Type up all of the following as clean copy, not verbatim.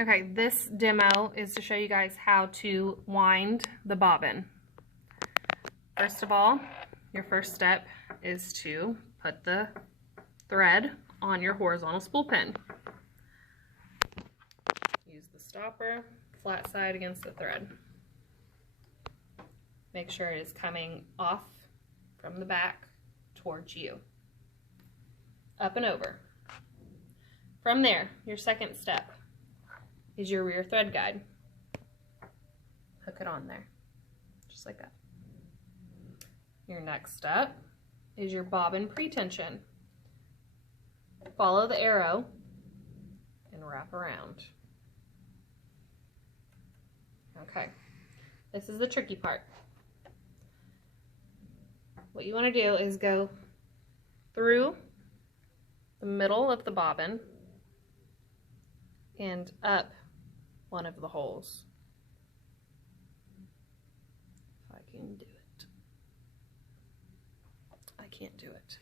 Okay, this demo is to show you guys how to wind the bobbin. First of all, your first step is to put the thread on your horizontal spool pin. Use the stopper, flat side against the thread. Make sure it is coming off from the back towards you. Up and over. From there, your second step is your rear thread guide. Hook it on there, just like that. Your next step is your bobbin pre-tension. Follow the arrow and wrap around. Okay, this is the tricky part. What you want to do is go through the middle of the bobbin and up one of the holes. If I can do it. I can't do it.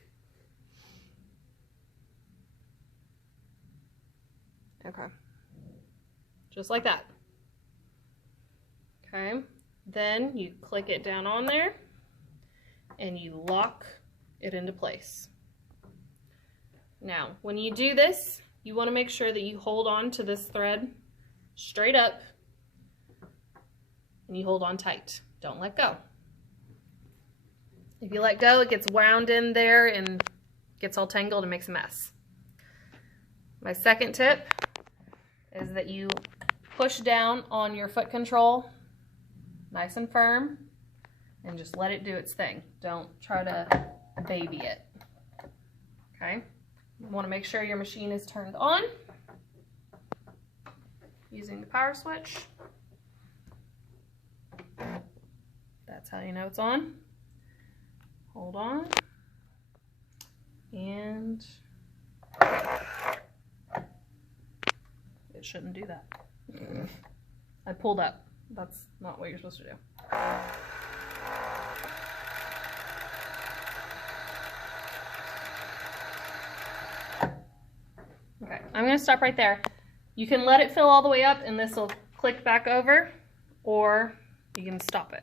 Okay. Just like that. Okay. Then you click it down on there and you lock it into place. Now, when you do this, you want to make sure that you hold on to this thread straight up and you hold on tight. Don't let go. If you let go, it gets wound in there and gets all tangled and makes a mess. My second tip is that you push down on your foot control nice and firm and just let it do its thing. Don't try to baby it. Okay? You want to make sure your machine is turned on using the power switch. That's how you know it's on. Hold on. And it shouldn't do that. I pulled up. That's not what you're supposed to do. Okay, I'm going to stop right there. You can let it fill all the way up and this will click back over, or you can stop it.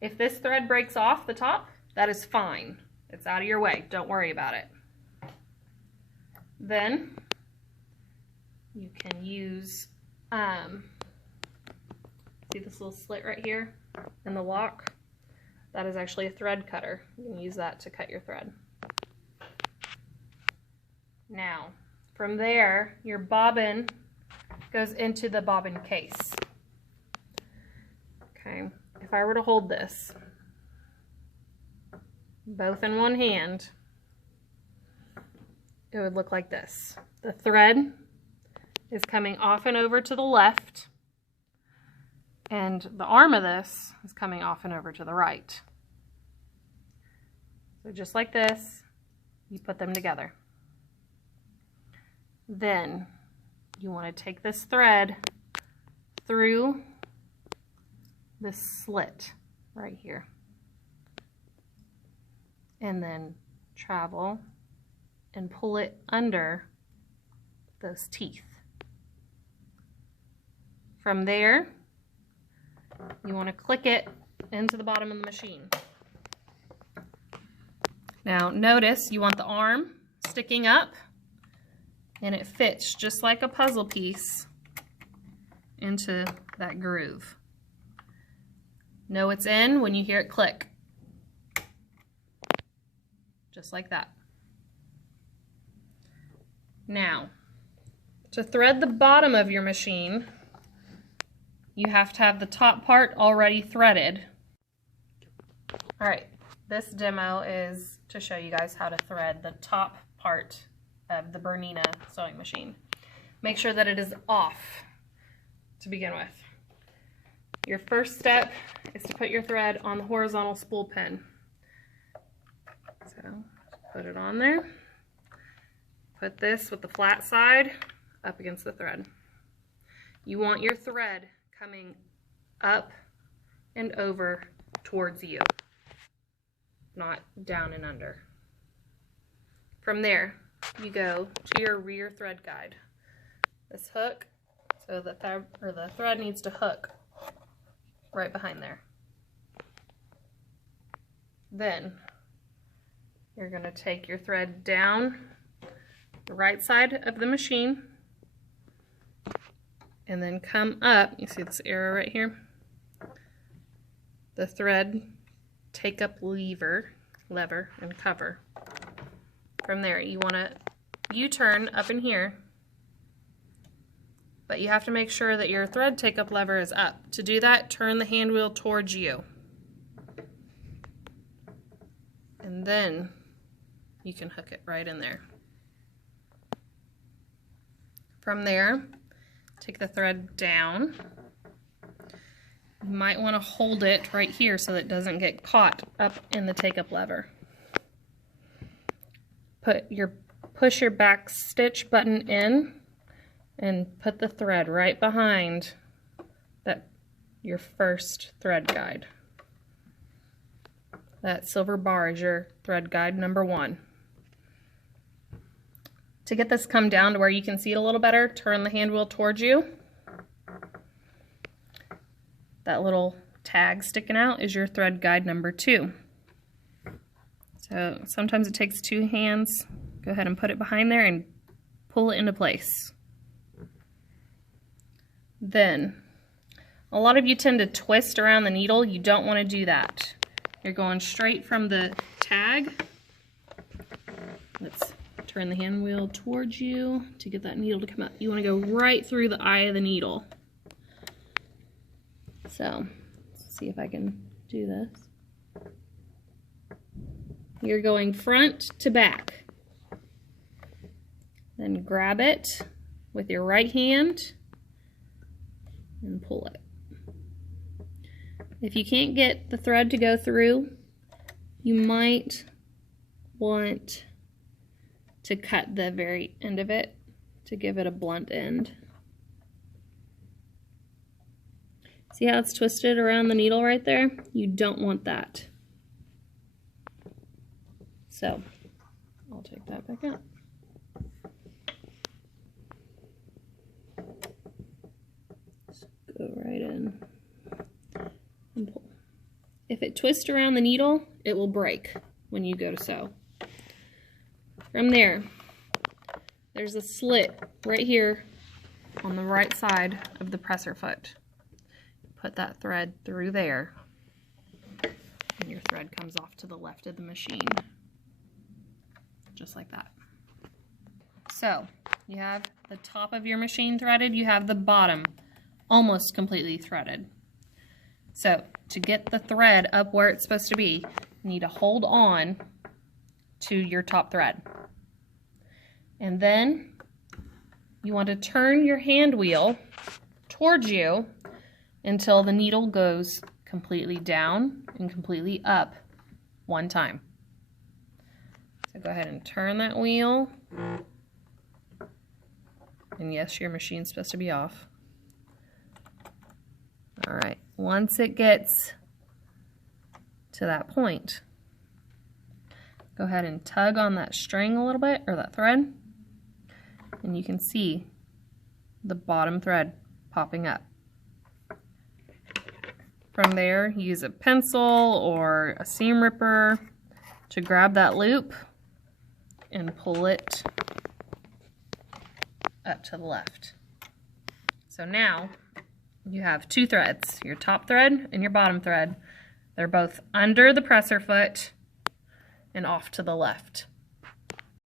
If this thread breaks off the top, that is fine. It's out of your way. Don't worry about it. Then you can use, see this little slit right here in the lock? That is actually a thread cutter. You can use that to cut your thread. Now, from there, your bobbin goes into the bobbin case. Okay, if I were to hold this, both in one hand, it would look like this. The thread is coming off and over to the left, and the arm of this is coming off and over to the right. So just like this, you put them together. Then you want to take this thread through this slit right here and then travel and pull it under those teeth. From there, you want to click it into the bottom of the machine. Now notice you want the arm sticking up and it fits just like a puzzle piece into that groove. Know it's in when you hear it click. Just like that. Now, to thread the bottom of your machine, you have to have the top part already threaded. Alright, this demo is to show you guys how to thread the top part of the Bernina sewing machine. Make sure that it is off to begin with. Your first step is to put your thread on the horizontal spool pin. So put it on there. Put this with the flat side up against the thread. You want your thread coming up and over towards you, not down and under. From there, you go to your rear thread guide. This hook So the thread needs to hook right behind there. Then you're going to take your thread down the right side of the machine and then come up. You see this arrow right here? The thread take up lever and cover. From there you want to U-turn up in here, but you have to make sure that your thread take up lever is up. To do that, turn the hand wheel towards you. And then you can hook it right in there. From there, take the thread down. You might want to hold it right here so that it doesn't get caught up in the take-up lever. Push your back stitch button in and put the thread right behind your first thread guide. That silver bar is your thread guide number 1. To get this come down to where you can see it a little better, turn the hand wheel towards you. That little tag sticking out is your thread guide number 2. So sometimes it takes 2 hands. Go ahead and put it behind there and pull it into place. Then, a lot of you tend to twist around the needle. You don't want to do that. You're going straight from the tag. Let's turn the hand wheel towards you to get that needle to come up. You want to go right through the eye of the needle. So, let's see if I can do this. You're going front to back. Then grab it with your right hand and pull it. If you can't get the thread to go through, you might want to cut the very end of it to give it a blunt end. See how it's twisted around the needle right there? You don't want that. So, I'll take that back out. Just go right in and pull. If it twists around the needle, it will break when you go to sew. From there, there's a slit right here on the right side of the presser foot. Put that thread through there, and your thread comes off to the left of the machine, just like that. So, you have the top of your machine threaded, you have the bottom almost completely threaded. So, to get the thread up where it's supposed to be, you need to hold on to your top thread. And then you want to turn your hand wheel towards you until the needle goes completely down and completely up one time. So go ahead and turn that wheel. And yes, your machine's supposed to be off. All right, once it gets to that point, go ahead and tug on that string a little bit, or that thread, and you can see the bottom thread popping up. From there, use a pencil or a seam ripper to grab that loop and pull it up to the left. So now you have 2 threads, your top thread and your bottom thread. They're both under the presser foot and off to the left.